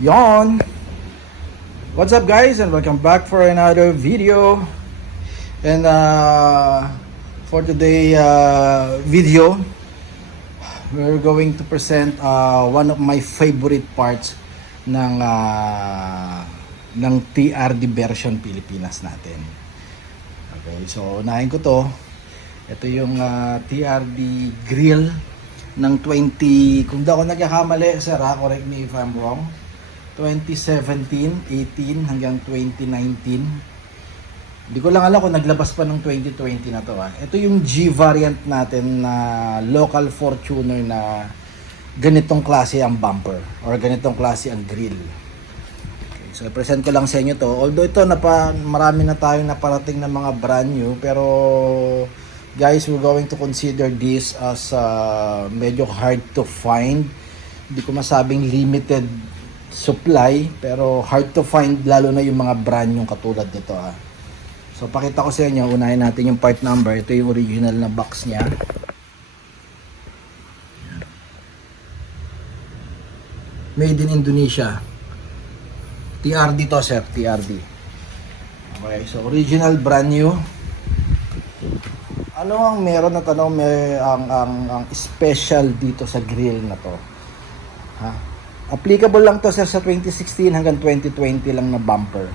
Yon! What's up guys and welcome back for another video. And for today video, we're going to present one of my favorite parts ng TRD version Pilipinas natin. Okay, so unahin ko to. Ito yung TRD grill ng 20, kung di ako nagkakamali, sir, correct me if I'm wrong, 2017, 18 hanggang 2019. Hindi ko lang alam kung naglabas pa ng 2020 na to. Ito yung G variant natin na local Fortuner na ganitong klase ang bumper or ganitong klase ang grill. Okay, so i-present ko lang sa inyo to. Although ito marami na tayong naparating na mga brand new, pero guys, we're going to consider this as medyo hard to find. Hindi ko masabing limited supply, pero hard to find lalo na yung mga brand yung katulad nito So pakita ko sa inyo, unahin natin yung part number. Ito yung original na box niya. Made in Indonesia. TRD to, sir, TRD. Okay, so original, brand new. Ano ang meron na tanong, ang special dito sa grill na to? Applicable lang to sa 2016 hanggang 2020 lang na bumper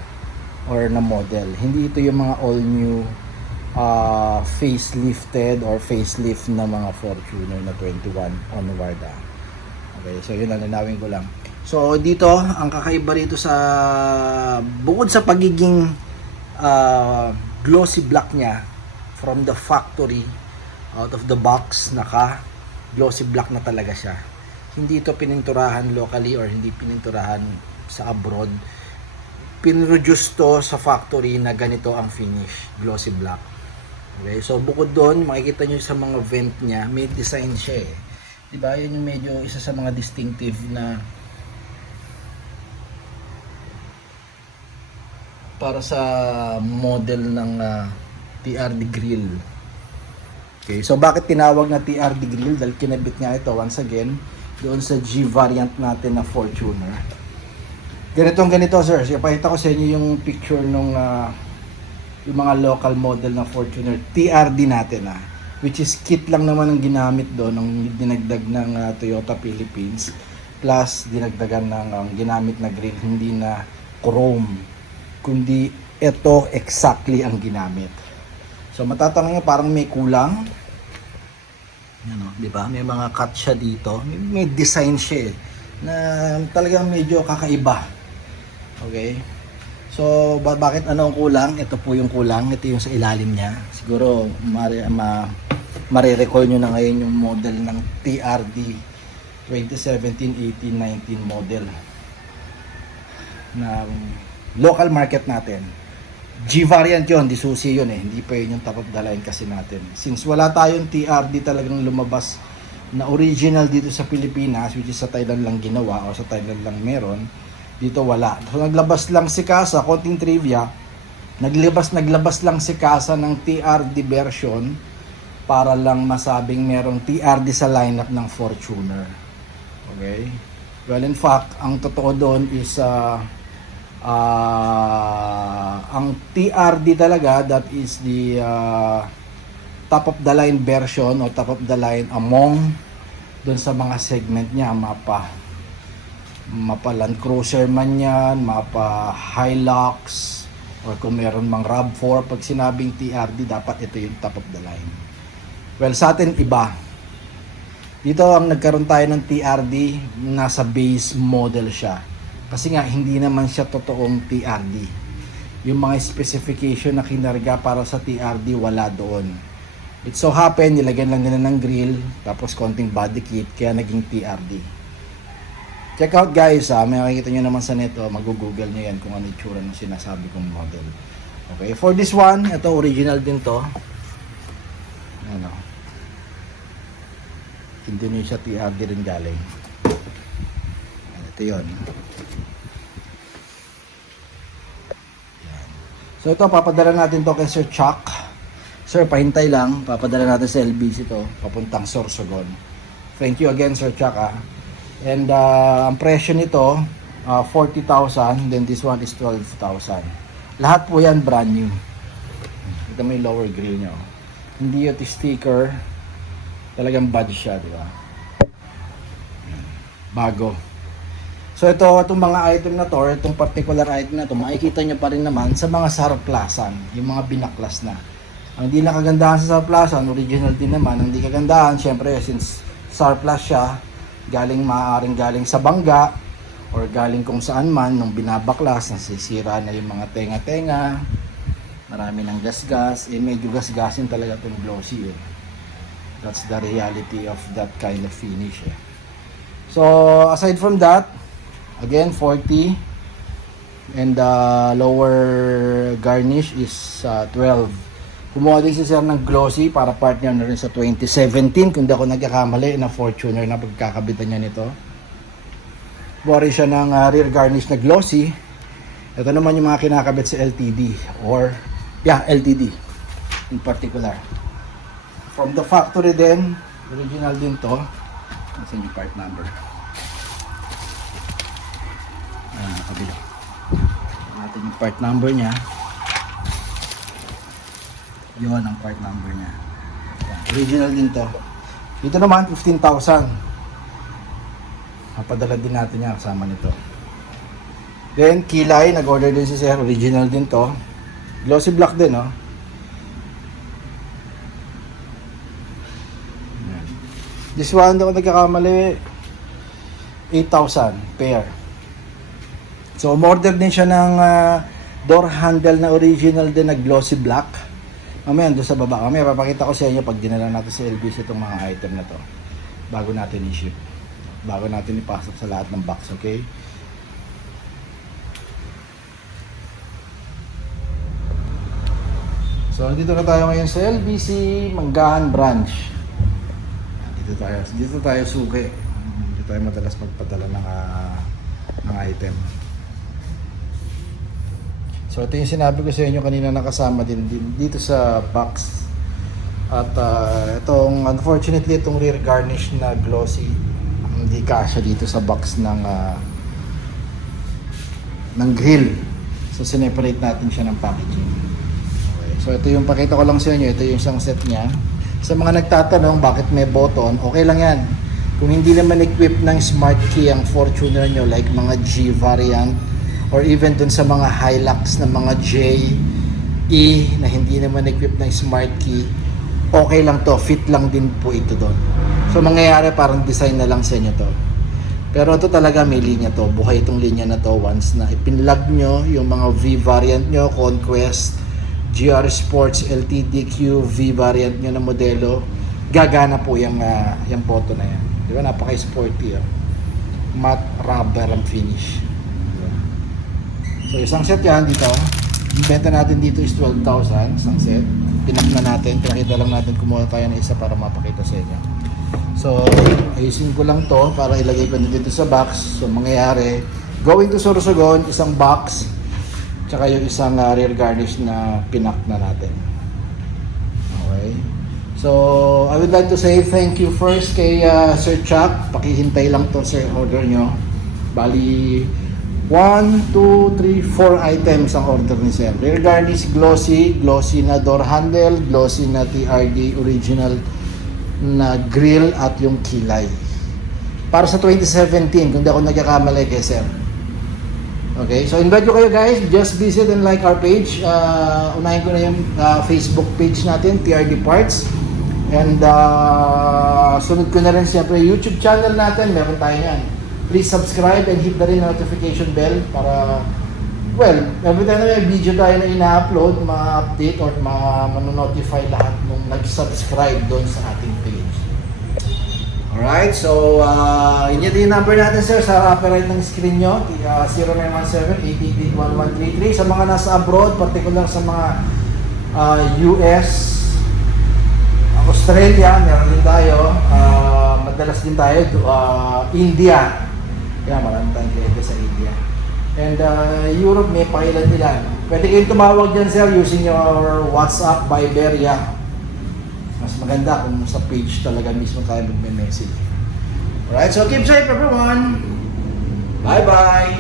or na model. Hindi ito yung mga all new facelifted or facelift na mga Fortuner na 21 onward. Okay, so yun, nalinawin ko lang. So dito, ang kakaiba rito sa bukod sa pagiging glossy black niya from the factory, out of the box, naka glossy black na talaga siya. Hindi ito pininturahan locally or hindi pininturahan sa abroad. Pinroduce to sa factory na ganito ang finish, glossy black. Okay, so bukod doon, makikita nyo sa mga vent niya, may design siya Diba? Yan yung medyo isa sa mga distinctive na para sa model ng TRD grill. Okay, so bakit tinawag na TRD grill? Dahil kinabit nga ito once again doon sa G variant natin na Fortuner. Ganito sir. So, ipakita ko sa inyo yung picture nung yung mga local model na Fortuner TRD natin which is kit lang naman ang ginamit doon ng dinagdag ng Toyota Philippines, plus dinagdagan ng ginamit na grill, hindi na chrome, kundi ito exactly ang ginamit. So matatanong nyo, parang may kulang. Di ba? May mga cut siya dito. May design siya na talagang medyo kakaiba. Okay? So, bakit ano ang kulang? Ito po yung kulang. Ito yung sa ilalim niya. Siguro, marirecall nyo na ngayon yung model ng TRD 2017, 18, 19 model na local market natin. G variant yun, di susi yun hindi pa yun yung top of the line kasi natin. Since wala tayong TRD talagang lumabas na original dito sa Pilipinas, which is sa Thailand lang ginawa o sa Thailand lang meron, dito wala. So naglabas lang si Casa, konting trivia, naglabas lang si Casa ng TRD version para lang masabing merong TRD sa lineup ng Fortuner. Okay? Well, in fact, ang totoo doon is ang TRD talaga, that is the top of the line version o top of the line among dun sa mga segment niya, mapa Land Cruiser man yan, mapa Hilux, or kung meron mang RAV4. Pag sinabing TRD, dapat ito yung top of the line. Well, sa atin iba. Dito ang nagkaroon tayo ng TRD, nasa base model siya. Kasi nga, hindi naman siya totoong TRD. Yung mga specification na kinarga para sa TRD, wala doon. It so happen, nilagyan lang nila ng grill, tapos konting body kit, kaya naging TRD. Check out guys, may makikita nyo naman sa neto, mag-google nyo yan kung ano itsura ng sinasabi kong model. Okay, for this one, ito original din to. Indonesia TRD rin galing. Ito yun. So ito, papadala natin to kay Sir Chuck. Sir, pahintay lang. Papadala natin sa LBC to, papuntang Sorsogon. Thank you again, Sir Chuck. And ang presyo nito, 40,000, then this one is 12,000. Lahat po yan brand new. Ito may lower grill nyo. Hindi ito sticker, talagang badge siya, di ba? Bago. So itong mga item na to, or itong particular item na to, makikita nyo pa rin naman sa mga surplusan, yung mga binaklas na. Ang hindi na kagandahan sa surplusan, original din naman. Ang hindi kagandahan, syempre, since surplus siya, maaaring galing sa bangga, or galing kung saan man, nung binabaklas, nasisira na yung mga tenga-tenga, marami ng gasgas, medyo gasgasin talaga itong glossy. That's the reality of that kind of finish. So, aside from that, again, 40, and the lower garnish is 12. Kumuha din si Sir ng glossy para partner na rin sa 2017, kung di ako nagkakamali, na Fortuner na pagkakabitan niya nito. Buwari siya ng rear garnish na glossy. Ito naman yung mga kinakabit sa LTD, or LTD in particular. From the factory din, original din to. Nasaan yung part number? Kabila. Natin yung part number niya. Yun ang part number niya. Original din to. Dito naman 15,000. Napadala din natin niya kasama nito. Then kilay, nag-order din si Sir, original din to. Glossy black din, no? This one, daw nagkakamali, 8,000 pair. So, umorder din siya ng door handle na original din na glossy black. Mamaya, doon sa baba. Mamaya, papakita ko sa inyo pag dinala natin sa LBC itong mga item na to. Bago natin i-ship. Bago natin ipasok sa lahat ng box, okay? So, dito na tayo ngayon sa LBC Manggahan Branch. Dito tayo suki. Dito tayo madalas magpadala ng item. So, ito yung sinabi ko sa inyo kanina, nakasama din dito sa box. At itong, unfortunately, itong rear garnish na glossy, hindi kasya dito sa box ng grill. So, sineparate natin siya ng packaging. So ito yung pakita ko lang sa inyo, ito yung isang set niya. Sa mga nagtatanong bakit may button, okay lang yan. Kung hindi naman equipped ng smart key ang Fortuner nyo, like mga G variant, or even dun sa mga Hilux na mga J, E, na hindi naman equipped ng smart key, okay lang to, fit lang din po ito doon. So mangyayari parang design na lang sa inyo to. Pero ito talaga may linya to, buhay itong linya na to once na ipinlog nyo yung mga V variant nyo, Conquest, GR Sports, LTDQ, V variant nyo na modelo, gagana po yung photo na yan. Di ba? Napaka-sporty. Matte rubber ang finish. Diba? So, isang set yan dito. Yung benta natin dito is 12,000. Isang set. Pinak na natin. Pinakita lang natin, kumuha tayo ng isa para mapakita sa inyo. So, ayusin ko lang to para ilagay ko dito sa box. So, mangyayari, going to Sorsogon, isang box, tsaka yung isang rear garnish na pinak na natin. Okay. So, I would like to say thank you first kay Sir Chuck. Pakihintay lang to, sir, order nyo. Bali, 1, 2, 3, 4 items ang order ni Sir. Rear garnish, glossy na door handle, glossy na TRD original na grill, at yung kilay. Para sa 2017, kung di ako nagkakamali kay Sir. Okay, so invite ko kayo guys, just visit and like our page. Unahin ko na yung Facebook page natin, TRD Parts. And sunod ko na rin siyempre YouTube channel natin, meron tayo yan. Please subscribe and hit the ring notification bell para, well, every time na may video tayo na ina-upload, ma-update or ma-notify lahat nung nag-subscribe doon sa ating page. Alright, so yun yung number natin sir sa upper right ng screen nyo, 0917-888-1133. Sa mga nasa abroad, particular sa mga US, Australia, meron din tayo, madalas din tayo, India, kaya marami tayong kliyente sa India. And Europe, may pakilan nila. Pwede kayong tumawag dyan sir using your WhatsApp, Viber, yeah. Mas maganda kung sa page talaga mismo tayo magme-message. Alright, so keep safe everyone. Bye-bye.